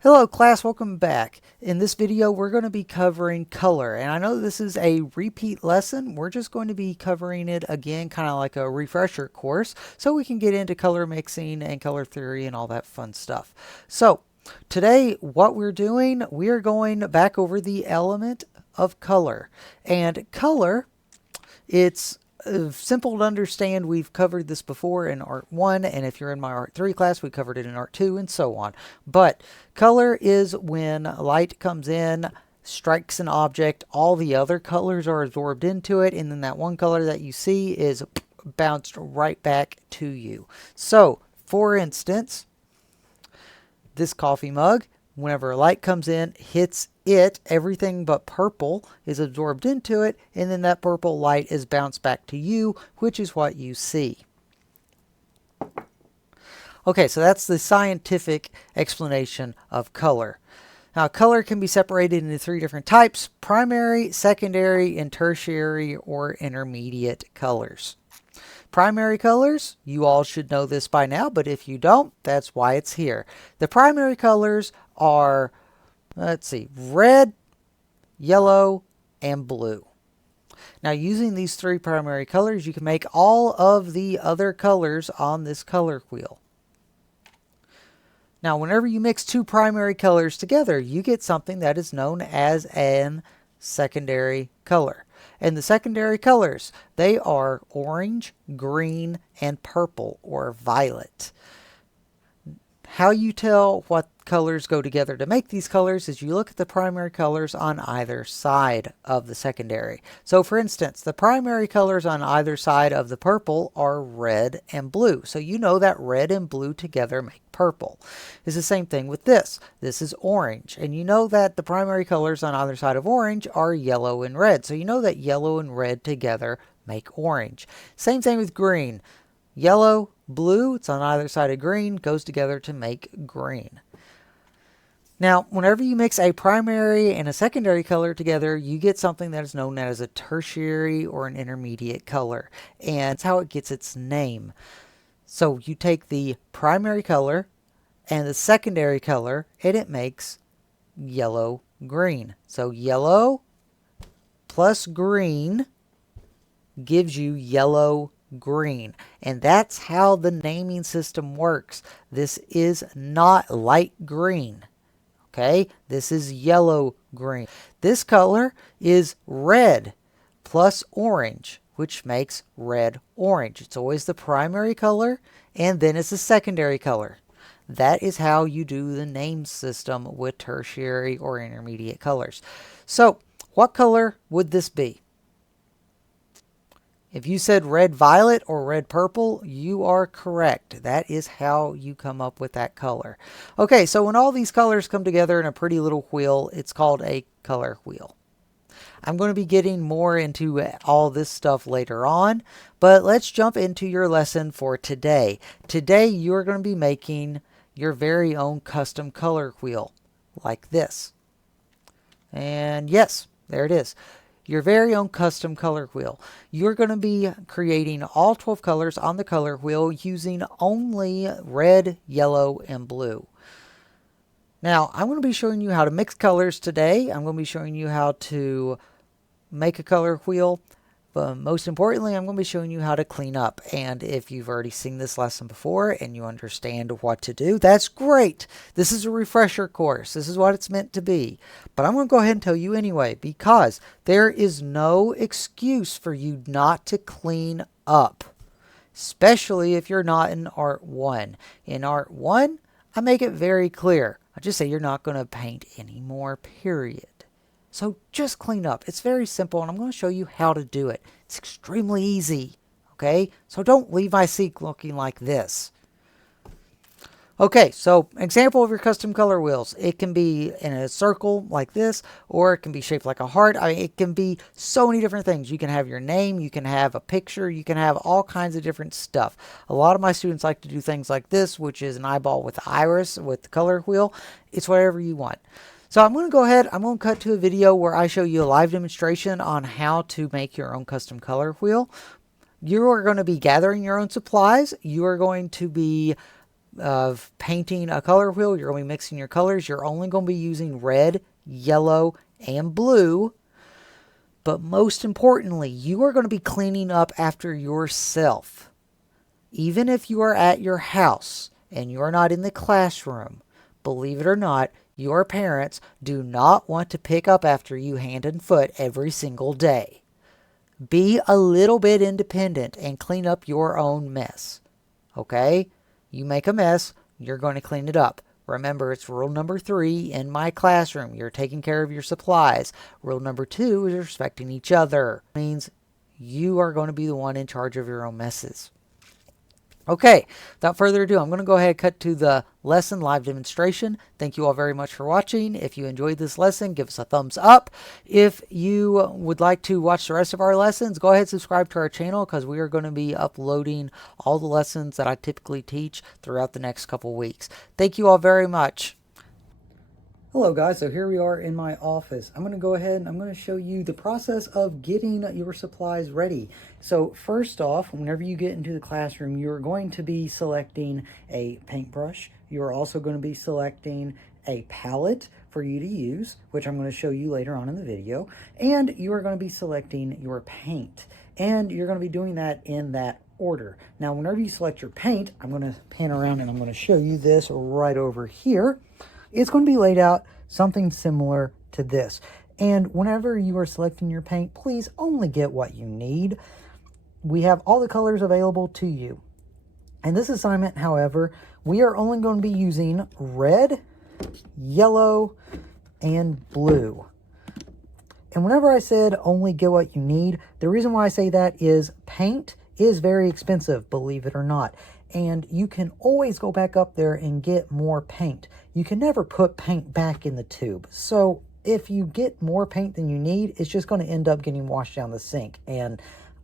Hello class, welcome back. In this video we're going to be covering color, and I know this is a repeat lesson. We're just going to be covering it again, kind of like a refresher course, so we can get into color mixing and color theory and all that fun stuff. So today what we're doing, we are going back over the element of color. And color, it's simple to understand. We've covered this before in Art 1, and if you're in my Art 3 class, we covered it in Art 2, and so on. But color is when light comes in, strikes an object, all the other colors are absorbed into it, and then that one color that you see is bounced right back to you. So, for instance, this coffee mug, whenever light comes in, hits it, everything but purple is absorbed into it, and then that purple light is bounced back to you, which is what you see. Okay, so that's the scientific explanation of color. Now, color can be separated into three different types: primary, secondary, and tertiary or intermediate colors. Primary colors, you all should know this by now, but if you don't, that's why it's here. The primary colors are, let's see, red, yellow, and blue. Now, using these three primary colors, you can make all of the other colors on this color wheel. Now, whenever you mix two primary colors together, you get something that is known as an secondary color. And the secondary colors, they are orange, green, and purple or violet. How you tell what colors go together to make these colors is you look at the primary colors on either side of the secondary. So for instance, the primary colors on either side of the purple are red and blue. So you know that red and blue together make purple. It's the same thing with this. This is orange, and you know that the primary colors on either side of orange are yellow and red. So you know that yellow and red together make orange. Same thing with green. Yellow, blue, it's on either side of green, goes together to make green. Now, whenever you mix a primary and a secondary color together, you get something that is known as a tertiary or an intermediate color. And that's how it gets its name. So you take the primary color and the secondary color, and it makes yellow-green. So yellow plus green gives you yellow-green. And that's how the naming system works. This is not light green. Okay, this is yellow-green. This color is red plus orange, which makes red-orange. It's always the primary color, and then it's the secondary color. That is how you do the name system with tertiary or intermediate colors. So, what color would this be? If you said red-violet or red-purple, you are correct. That is how you come up with that color. Okay, so when all these colors come together in a pretty little wheel, it's called a color wheel. I'm going to be getting more into all this stuff later on, but let's jump into your lesson for today. Today, you're going to be making your very own custom color wheel, like this. And yes, there it is. Your very own custom color wheel. You're going to be creating all 12 colors on the color wheel using only red, yellow, and blue. Now, I'm going to be showing you how to mix colors today. I'm going to be showing you how to make a color wheel. But most importantly, I'm going to be showing you how to clean up. And if you've already seen this lesson before and you understand what to do, that's great. This is a refresher course. This is what it's meant to be. But I'm going to go ahead and tell you anyway, because there is no excuse for you not to clean up, especially if you're not in Art 1. In Art 1, I make it very clear. I just say you're not going to paint anymore, period. So just clean up. It's very simple, and I'm going to show you how to do it. It's extremely easy, okay? So don't leave my seat looking like this. Okay, so example of your custom color wheels. It can be in a circle like this, or it can be shaped like a heart. I mean, it can be so many different things. You can have your name, you can have a picture, you can have all kinds of different stuff. A lot of my students like to do things like this, which is an eyeball with iris with the color wheel. It's whatever you want. So I'm going to go ahead, I'm going to cut to a video where I show you a live demonstration on how to make your own custom color wheel. You are going to be gathering your own supplies. You are going to be of painting a color wheel, you're going to be mixing your colors. You're only going to be using red, yellow, and blue. But most importantly, you are going to be cleaning up after yourself. Even if you are at your house and you are not in the classroom, believe it or not, your parents do not want to pick up after you hand and foot every single day. Be a little bit independent and clean up your own mess. Okay? You make a mess, you're going to clean it up. Remember, it's rule number 3 in my classroom. You're taking care of your supplies. Rule number 2 is respecting each other. It means you are going to be the one in charge of your own messes. Okay, without further ado, I'm going to go ahead and cut to the lesson live demonstration. Thank you all very much for watching. If you enjoyed this lesson, give us a thumbs up. If you would like to watch the rest of our lessons, go ahead and subscribe to our channel because we are going to be uploading all the lessons that I typically teach throughout the next couple weeks. Thank you all very much. Hello guys, so here we are in my office. I'm going to go ahead and I'm going to show you the process of getting your supplies ready. So first off, whenever you get into the classroom, you're going to be selecting a paintbrush. You're also going to be selecting a palette for you to use, which I'm going to show you later on in the video. And you are going to be selecting your paint. And you're going to be doing that in that order. Now, whenever you select your paint, I'm going to pan around and I'm going to show you this right over here. It's going to be laid out something similar to this. And whenever you are selecting your paint, please only get what you need. We have all the colors available to you. In this assignment, however, we are only going to be using red, yellow, and blue. And whenever I said only get what you need, the reason why I say that is paint is very expensive, believe it or not. And you can always go back up there and get more paint. You can never put paint back in the tube. So if you get more paint than you need, it's just going to end up getting washed down the sink. And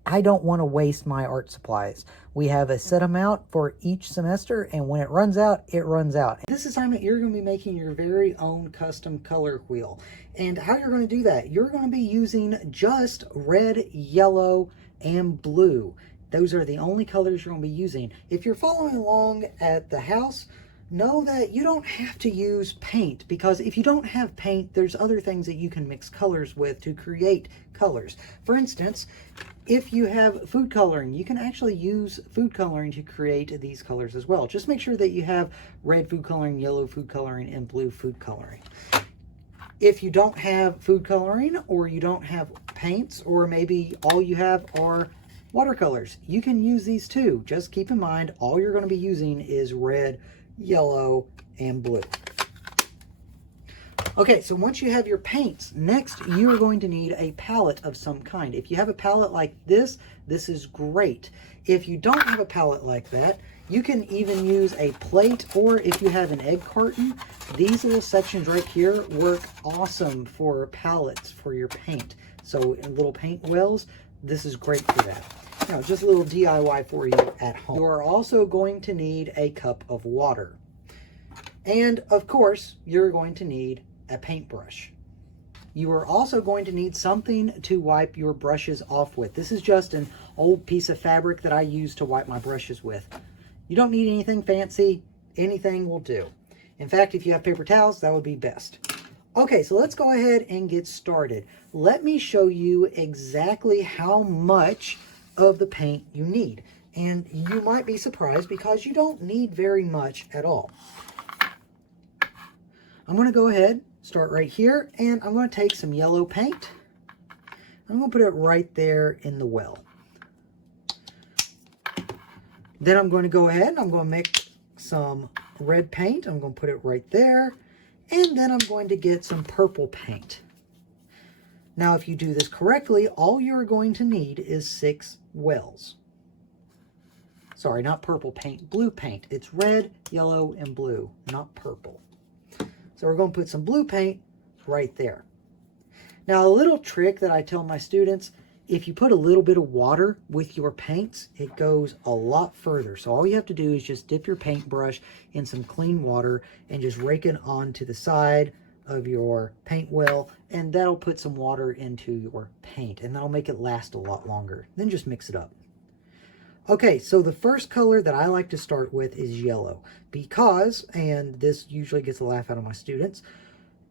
I don't want to waste my art supplies. We have a set amount for each semester, and when it runs out, it runs out. This assignment, you're going to be making your very own custom color wheel. And how you're going to do that, you're going to be using just red, yellow, and blue. Those are the only colors you're going to be using. If you're following along at the house, know that you don't have to use paint, because if you don't have paint, there's other things that you can mix colors with to create colors. For instance, if you have food coloring, you can actually use food coloring to create these colors as well. Just make sure that you have red food coloring, yellow food coloring, and blue food coloring. If you don't have food coloring, or you don't have paints, or maybe all you have are watercolors, you can use these too. Just keep in mind, all you're going to be using is red, yellow, and blue. Okay, so once you have your paints, next you are going to need a palette of some kind. If you have a palette like this, this is great. If you don't have a palette like that, you can even use a plate, or if you have an egg carton, these little sections right here work awesome for palettes for your paint. So in little paint wells, this is great for that. Now, just a little DIY for you at home. You are also going to need a cup of water. And of course, you're going to need a paintbrush. You are also going to need something to wipe your brushes off with. This is just an old piece of fabric that I use to wipe my brushes with. You don't need anything fancy. Anything will do. In fact, if you have paper towels, that would be best. Okay, so let's go ahead and get started. Let me show you exactly how much of the paint you need. And you might be surprised because you don't need very much at all. I'm going to go ahead, start right here, and I'm going to take some yellow paint. I'm going to put it right there in the well. Then I'm going to go ahead and I'm going to mix some red paint. I'm going to put it right there. And then I'm going to get some purple paint. Now, if you do this correctly, all you're going to need is 6 wells. Sorry, not purple paint, blue paint. It's red, yellow, and blue, not purple. So we're going to put some blue paint right there. Now, a little trick that I tell my students, if you put a little bit of water with your paints, it goes a lot further. So all you have to do is just dip your paintbrush in some clean water and just rake it onto the side of your paint well, and that'll put some water into your paint, and that'll make it last a lot longer. Then just mix it up. Okay, so the first color that I like to start with is yellow because, and this usually gets a laugh out of my students,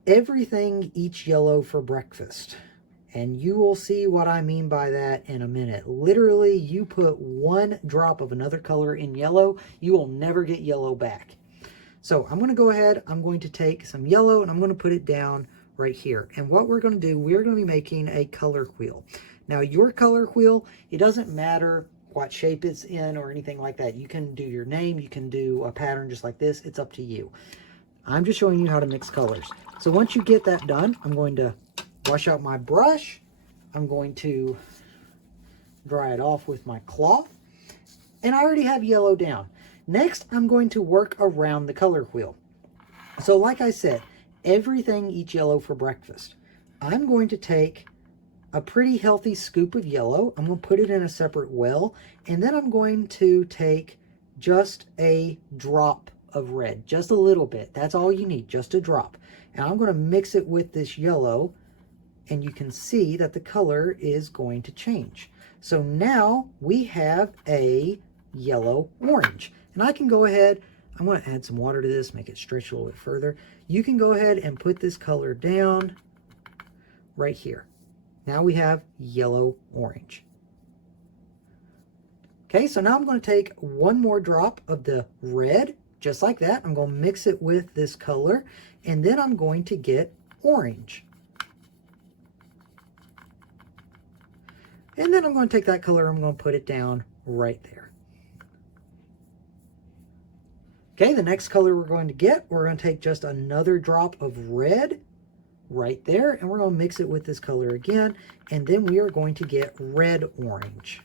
everything eats yellow for breakfast. And you will see what I mean by that in a minute. Literally, you put one drop of another color in yellow, you will never get yellow back. So I'm going to go ahead, I'm going to take some yellow and I'm going to put it down right here. And what we're going to do, we're going to be making a color wheel. Now your color wheel, it doesn't matter what shape it's in or anything like that. You can do your name, you can do a pattern just like this, it's up to you. I'm just showing you how to mix colors. So once you get that done, I'm going to wash out my brush. I'm going to dry it off with my cloth. And I already have yellow down. Next, I'm going to work around the color wheel. So like I said, everything eats yellow for breakfast. I'm going to take a pretty healthy scoop of yellow. I'm going to put it in a separate well. And then I'm going to take just a drop of red, just a little bit. That's all you need, just a drop. And I'm going to mix it with this yellow, and you can see that the color is going to change. So now we have a yellow orange. And I can go ahead, I'm going to add some water to this, make it stretch a little bit further. You can go ahead and put this color down right here. Now we have yellow orange. Okay, so now I'm going to take one more drop of the red, just like that. I'm going to mix it with this color, and then I'm going to get orange. And then I'm going to take that color, I'm going to put it down right there. Okay, the next color we're going to get, we're going to take just another drop of red right there, and we're going to mix it with this color again, and then we are going to get red orange.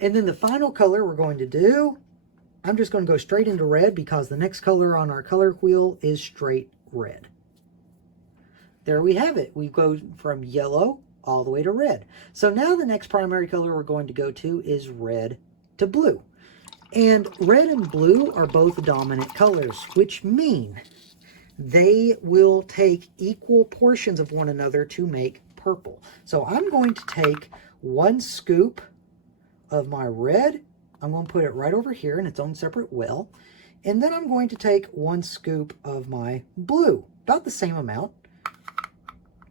And then the final color we're going to do, I'm just going to go straight into red because the next color on our color wheel is straight red. There we have it. We go from yellow all the way to red. So now the next primary color we're going to go to is red to blue. And red and blue are both dominant colors, which mean they will take equal portions of one another to make purple. So I'm going to take one scoop of my red. I'm going to put it right over here in its own separate well. And then I'm going to take one scoop of my blue, about the same amount.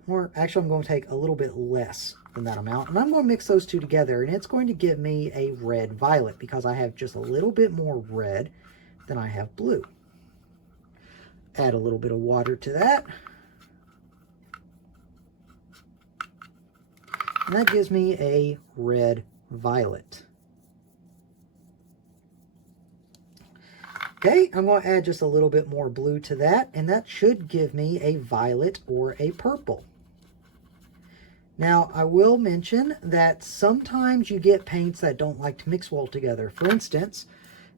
Or actually, I'm going to take a little bit less than that amount. And I'm going to mix those two together, and it's going to give me a red violet because I have just a little bit more red than I have blue. Add a little bit of water to that. And that gives me a red violet. Okay, I'm going to add just a little bit more blue to that, and that should give me a violet or a purple. Now, I will mention that sometimes you get paints that don't like to mix well together. For instance,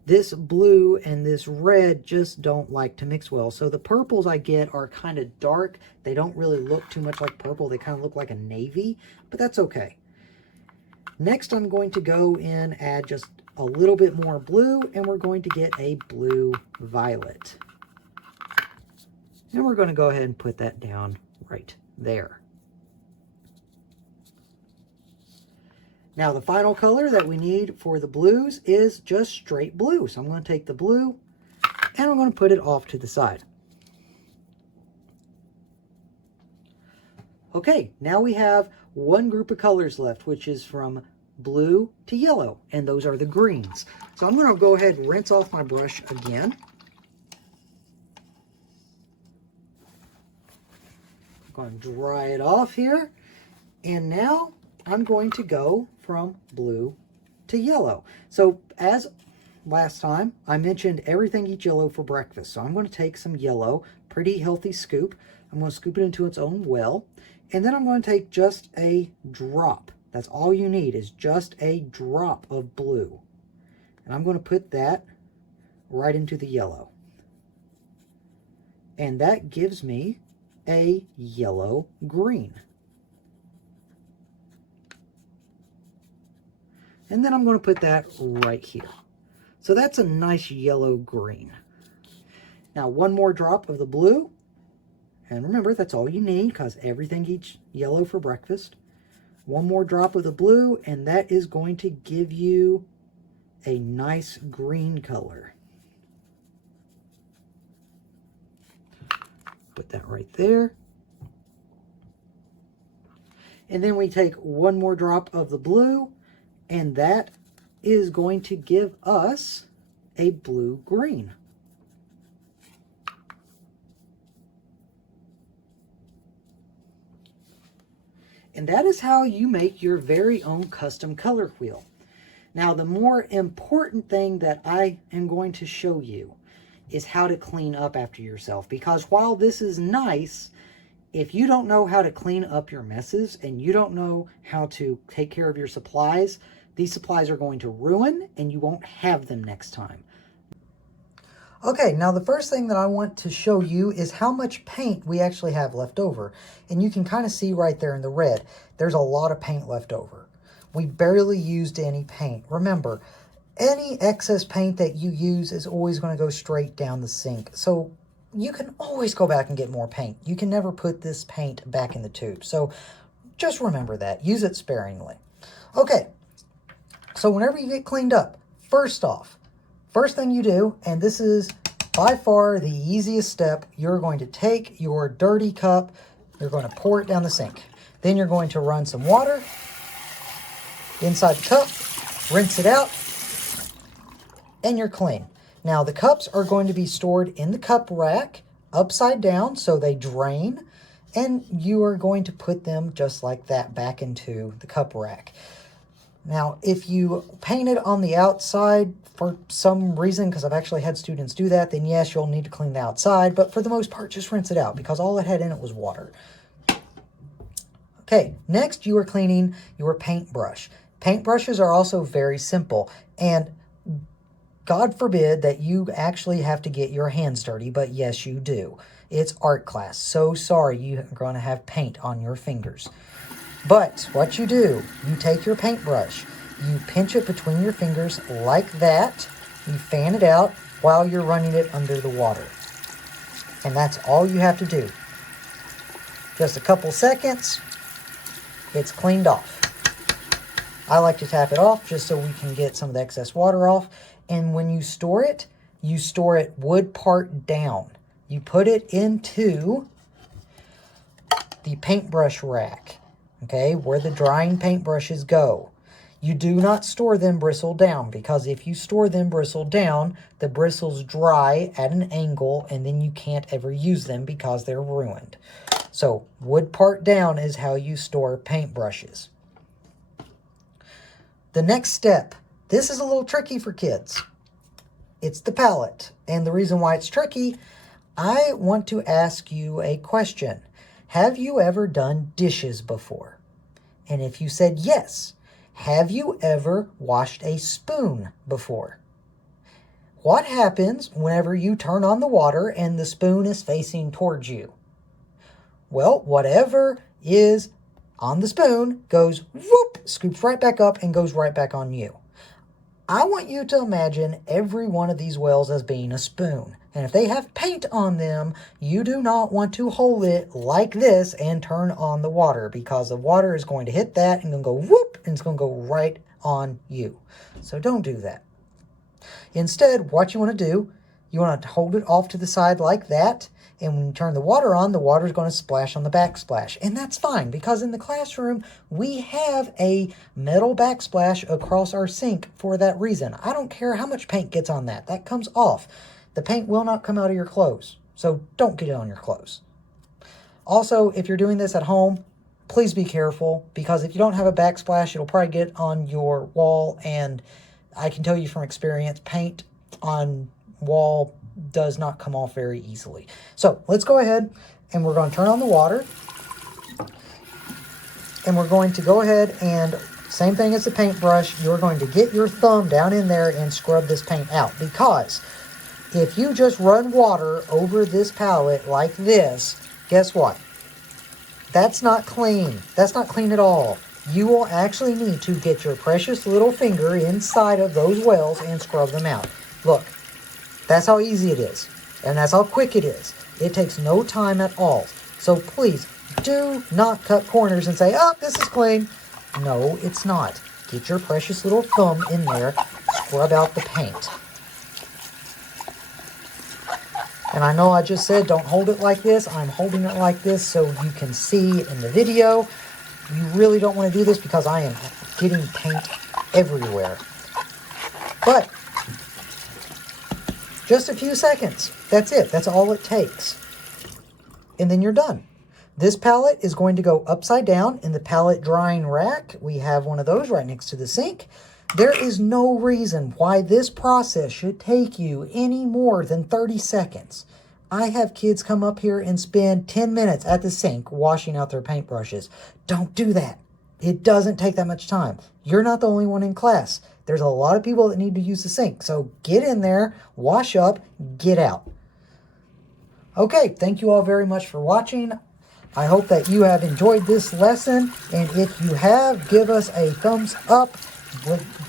this blue and this red just don't like to mix well. So the purples I get are kind of dark. They don't really look too much like purple. They kind of look like a navy, but that's okay. Next, I'm going to go in, add just a little bit more blue, and we're going to get a blue violet. And we're going to go ahead and put that down right there. Now the final color that we need for the blues is just straight blue. So I'm going to take the blue and I'm going to put it off to the side. Okay, now we have one group of colors left, which is from blue to yellow, and those are the greens. So I'm going to go ahead and rinse off my brush again. I'm going to dry it off here, and now I'm going to go from blue to yellow. So as last time, I mentioned everything eats yellow for breakfast. So I'm going to take some yellow, pretty healthy scoop. I'm going to scoop it into its own well. And then I'm going to take just a drop. That's all you need, is just a drop of blue. And I'm going to put that right into the yellow. And that gives me a yellow green. And then I'm going to put that right here. So that's a nice yellow green. Now one more drop of the blue, And remember, that's all you need because everything eats yellow for breakfast. One more drop of the blue, and that is going to give you a nice green color. Put that right there. And then we take one more drop of the blue, and that is going to give us a blue-green. And that is how you make your very own custom color wheel. Now, the more important thing that I am going to show you is how to clean up after yourself. Because while this is nice, if you don't know how to clean up your messes and you don't know how to take care of your supplies, these supplies are going to ruin and you won't have them next time. Okay, now the first thing that I want to show you is how much paint we actually have left over. And you can kind of see right there in the red, there's a lot of paint left over. We barely used any paint. Remember, any excess paint that you use is always going to go straight down the sink. So you can always go back and get more paint. You can never put this paint back in the tube. So just remember that. Use it sparingly. Okay, so whenever you get cleaned up, first thing you do, and this is by far the easiest step, you're going to take your dirty cup, you're going to pour it down the sink. Then you're going to run some water inside the cup, rinse it out, and you're clean. Now the cups are going to be stored in the cup rack, upside down so they drain, and you are going to put them just like that back into the cup rack. Now, if you paint it on the outside for some reason, because I've actually had students do that, then yes, you'll need to clean the outside. But for the most part, just rinse it out because all it had in it was water. Okay, next you are cleaning your paintbrush. Paintbrushes are also very simple. And God forbid that you actually have to get your hands dirty, but yes, you do. It's art class. So sorry you're going to have paint on your fingers. But what you do, you take your paintbrush, you pinch it between your fingers like that, you fan it out while you're running it under the water. And that's all you have to do. Just a couple seconds, it's cleaned off. I like to tap it off just so we can get some of the excess water off. And when you store it wood part down. You put it into the paintbrush rack. Okay, where the drying paintbrushes go. You do not store them bristle down because if you store them bristle down, the bristles dry at an angle and then you can't ever use them because they're ruined. So wood part down is how you store paintbrushes. The next step, this is a little tricky for kids. It's the palette. And the reason why it's tricky, I want to ask you a question. Have you ever done dishes before? And if you said yes, have you ever washed a spoon before? What happens whenever you turn on the water and the spoon is facing towards you? Well, whatever is on the spoon goes whoop, scoops right back up and goes right back on you. I want you to imagine every one of these wells as being a spoon. And if they have paint on them, you do not want to hold it like this and turn on the water because the water is going to hit that and going to go whoop and it's going to go right on you. So don't do that. Instead, what you want to do, you want to hold it off to the side like that. And when you turn the water on, the water is going to splash on the backsplash. And that's fine because in the classroom, we have a metal backsplash across our sink for that reason. I don't care how much paint gets on that. That comes off. The paint will not come out of your clothes. So don't get it on your clothes. Also, if you're doing this at home, please be careful because if you don't have a backsplash, it'll probably get on your wall. And I can tell you from experience, paint on wall does not come off very easily. So let's go ahead and we're going to turn on the water. And we're going to go ahead and same thing as the paintbrush, you're going to get your thumb down in there and scrub this paint out because if you just run water over this palette like this, guess what? That's not clean. That's not clean at all. You will actually need to get your precious little finger inside of those wells and scrub them out. Look, that's how easy it is. And that's how quick it is. It takes no time at all. So please do not cut corners and say, oh, this is clean. No, it's not. Get your precious little thumb in there, scrub out the paint. And I know I just said don't hold it like this. I'm holding it like this so you can see in the video. You really don't want to do this because I am getting paint everywhere. But just a few seconds. That's it. That's all it takes. And then you're done. This palette is going to go upside down in the palette drying rack. We have one of those right next to the sink. There is no reason why this process should take you any more than 30 seconds. I have kids come up here and spend 10 minutes at the sink washing out their paintbrushes. Don't do that. It doesn't take that much time. You're not the only one in class. There's a lot of people that need to use the sink. So get in there, wash up, get out. Okay, thank you all very much for watching. I hope that you have enjoyed this lesson. And if you have, give us a thumbs up.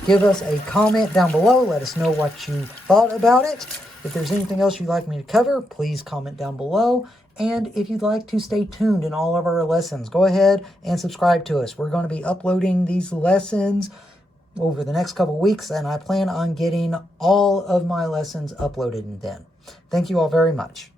Give us a comment down below. Let us know what you thought about it. If there's anything else you'd like me to cover, please comment down below. And if you'd like to stay tuned in all of our lessons, go ahead and subscribe to us. We're going to be uploading these lessons over the next couple weeks, and I plan on getting all of my lessons uploaded then. Thank you all very much.